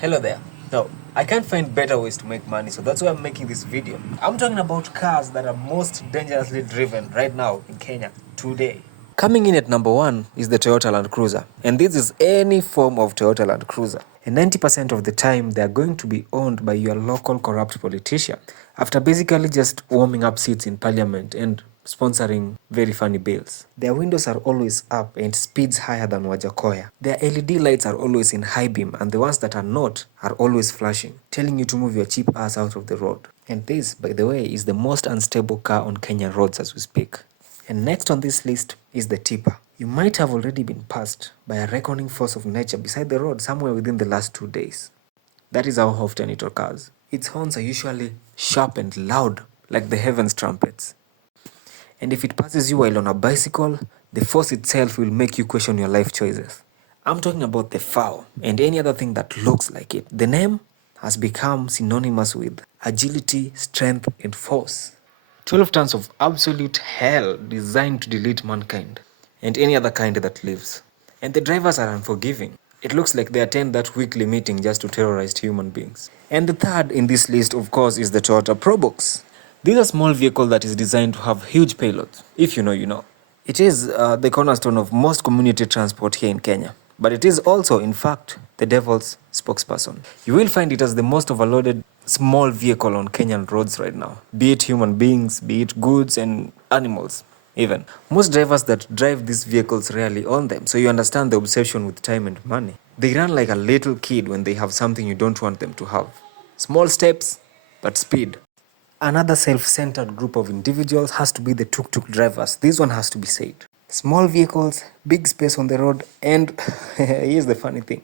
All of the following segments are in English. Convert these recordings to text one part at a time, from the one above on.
Hello there. Now, I can't find better ways to make money, so that's why I'm making this video. I'm talking about cars that are most dangerously driven right now in Kenya today. Coming in at number 1 is the Toyota Land Cruiser, and this is any form of Toyota Land Cruiser. And 90% of the time, they are going to be owned by your local corrupt politician after basically just warming up seats in parliament and sponsoring very funny bills. Their windows are always up and speeds higher than Wajakoya. Their LED lights are always in high beam, and the ones that are not are always flashing, telling you to move your cheap ass out of the road. And this, by the way, is the most unstable car on Kenyan roads as we speak. And next on this list is the tipper. You might have already been passed by a reckoning force of nature beside the road somewhere within the last 2 days. That is how often it occurs. Its horns are usually sharp and loud, like the heavens trumpets. And if it passes you while on a bicycle, the force itself will make you question your life choices. I'm talking about the fowl and any other thing that looks like it. The name has become synonymous with agility, strength, and force. 12 tons of absolute hell designed to delete mankind and any other kind that lives. And the drivers are unforgiving. It looks like they attend that weekly meeting just to terrorize human beings. And the third in this list, of course, is the Toyota Probox. This is a small vehicle that is designed to have huge payloads. If you know, you know. It is the cornerstone of most community transport here in Kenya. But it is also, in fact, the devil's spokesperson. You will find it as the most overloaded small vehicle on Kenyan roads right now. Be it human beings, be it goods and animals, even. Most drivers that drive these vehicles rarely own them, so you understand the obsession with time and money. They run like a little kid when they have something you don't want them to have. Small steps, but speed. Another self-centered group of individuals has to be the tuk-tuk drivers. This one has to be said. Small vehicles, big space on the road, and here's the funny thing.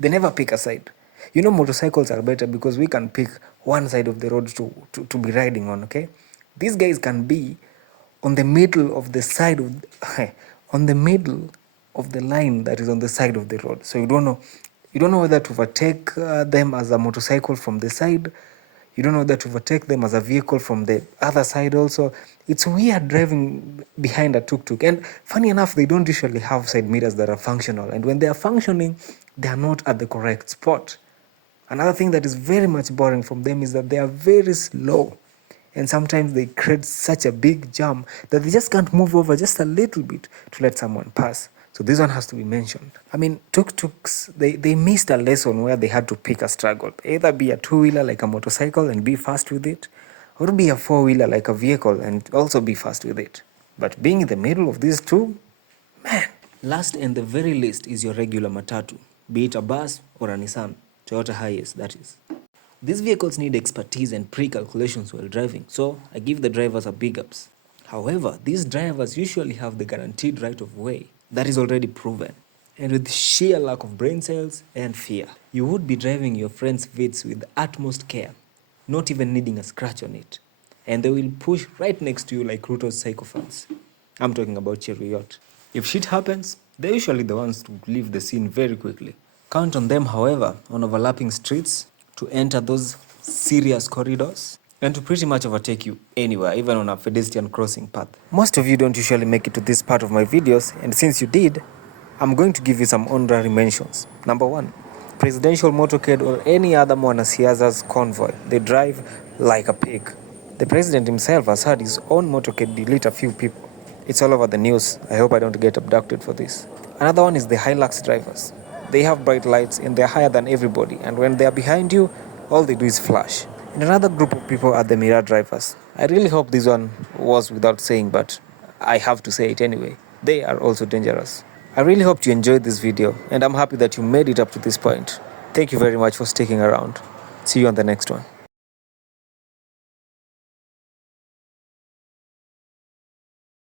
They never pick a side. You know, motorcycles are better because we can pick one side of the road to be riding on, okay? These guys can be on the middle of the side of on the middle of the line that is on the side of the road. So you don't know whether to overtake them as a motorcycle from the side. You don't know whether to overtake them as a vehicle from the other side also. It's weird driving behind a tuk-tuk. And funny enough, they don't usually have side mirrors that are functional. And when they are functioning, they are not at the correct spot. Another thing that is very much boring from them is that they are very slow. And sometimes they create such a big jam that they just can't move over just a little bit to let someone pass. So this one has to be mentioned. I mean, tuk-tuks, they missed a lesson where they had to pick a struggle. Either be a two-wheeler like a motorcycle and be fast with it, or be a four-wheeler like a vehicle and also be fast with it. But being in the middle of these two, man. Last and the very least is your regular Matatu, be it a bus or a Nissan, Toyota Hiace, that is. These vehicles need expertise and pre-calculations while driving, so I give the drivers a big ups. However, these drivers usually have the guaranteed right of way that is already proven. And with sheer lack of brain cells and fear, you would be driving your friend's Vitz with utmost care, not even needing a scratch on it. And they will push right next to you like Ruto's psychopaths. I'm talking about Cheruiyot. If shit happens, they're usually the ones to leave the scene very quickly. Count on them, however, on overlapping streets to enter those serious corridors and to pretty much overtake you anywhere, even on a pedestrian crossing path. Most of you don't usually make it to this part of my videos, and since you did, I'm going to give you some honorary mentions. Number 1, presidential motorcade or any other mwanasiasa's convoy. They drive like a pig. The president himself has had his own motorcade delete a few people. It's all over the news. I hope I don't get abducted for this. Another one is the Hilux drivers. They have bright lights and they're higher than everybody, and when they're behind you, all they do is flash. And another group of people are the mirror drivers. I really hope this one was without saying, but I have to say it anyway. They are also dangerous. I really hope you enjoyed this video, and I'm happy that you made it up to this point. Thank you very much for sticking around. See you on the next one.